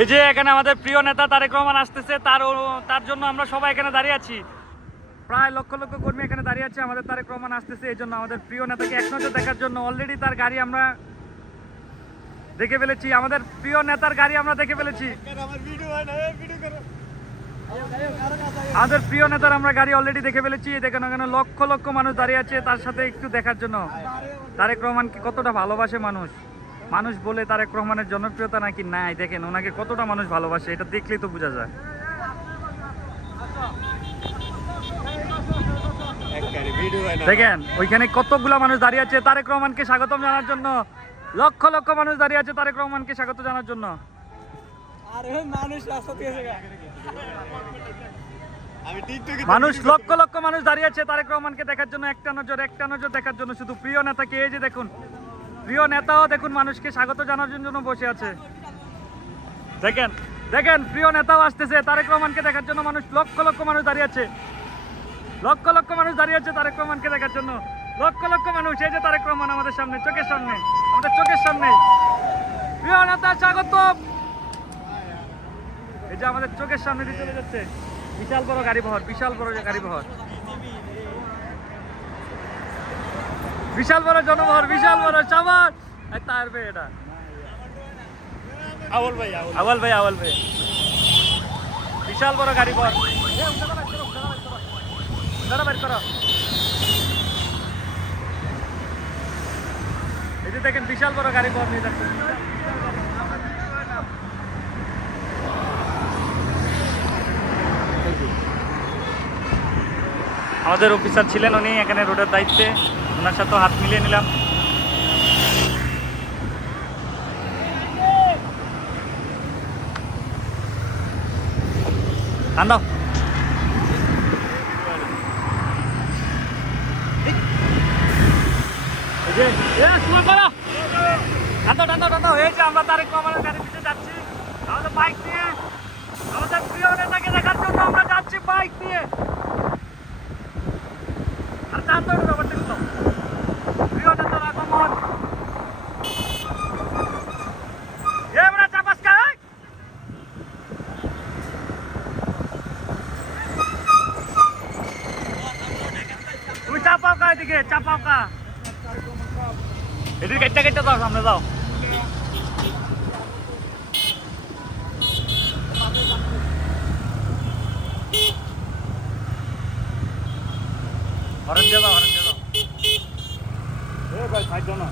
এই যে এখানে আমাদের প্রিয় নেতা তারেক রহমান আসতেছে, তার জন্য আমরা সবাই এখানে দাঁড়িয়ে আছি। প্রায় লক্ষ লক্ষ কর্মী এখানে দাঁড়িয়ে আছে, আমাদের তারেক রহমান আসতেছে এই জন্য, আমাদের প্রিয় নেতাকে এক নজর দেখার জন্য। অলরেডি তার গাড়ি আমরা দেখে ফেলেছি, আমাদের প্রিয় নেতার গাড়ি আমরা দেখে ফেলেছি। আমাদের প্রিয় নেতার আমরা গাড়ি অলরেডি দেখে ফেলেছি। দেখেন ওখানে লক্ষ লক্ষ মানুষ দাঁড়িয়ে আছে তার সাথে একটু দেখার জন্য। তারেক রহমানকে কতটা ভালোবাসে মানুষ। মানুষ বলে তারেক রহমানের জনপ্রিয়তা নাকি নাই, দেখেন ওনাকে কতটা মানুষ ভালোবাসে, এটা দেখলেই তো বোঝা যায়। দেখেন ওইখানে কতগুলা মানুষ দাঁড়িয়ে আছে তারেক রহমানকে স্বাগতম জানার জন্য। লক্ষ লক্ষ মানুষ দাঁড়িয়ে আছে তারেক রহমানকে স্বাগত জানার জন্য। মানুষ লক্ষ লক্ষ মানুষ দাঁড়িয়ে আছে তারেক রহমানকে দেখার জন্য, একটা নজর দেখার জন্য শুধু। প্রিয় নেতাকে এই যে দেখুন, প্রিয় নেতাও দেখুন মানুষকে স্বাগত জানার জন্য বসে আছে। দেখেন দেখেন প্রিয় নেতাও আসতেছে তারেক রহমানকে দেখার জন্য। মানুষ লক্ষ লক্ষ মানুষ দাঁড়িয়ে আছে, লক্ষ লক্ষ মানুষ দাঁড়িয়ে আছে তারেক রহমানকে দেখার জন্য। লক্ষ লক্ষ মানুষ, এই যে তারেক রহমান আমাদের সামনে, চোখের সামনে, আমাদের চোখের সামনে। প্রিয় নেতা স্বাগত, এই যে আমাদের চোখের সামনে দিয়ে চলে যাচ্ছে। বিশাল বড় গাড়ি বহর, বিশাল বড় গাড়ি বহর, বিশাল বড় জনবহর, বিশাল বড় চাবার। তার ভাই এটা আওয়াল ভাই বিশাল বড় গাড়ি বহর। এই যে দেখেন বিশাল বড় গাড়ি বহর নিয়ে যাচ্ছে। আমাদের অফিসার ছিলেন উনি এখানে রোডের দায়িত্বে, ওনার সাথে হাত মিলিয়ে নিলাম। টান দাও, এই যে আমরা তারেক রহমানের গাড়ির পিছনে যাচ্ছি আমাদের বাইক নিয়ে, আমাদের প্রিয় নেতাকে দেখার জন্য আমরা যাচ্ছি বাইক নিয়ে। আর প্রিয় নেতার আগমন, তুমি চাপাও কা, এদিকে চাপাও কা, এদিকে কেটে কেটে দাও, সামনে দাও। হরেন দিয়ে দাও, হরেন দিয়ে দাও। ভাই সাইড দাও না।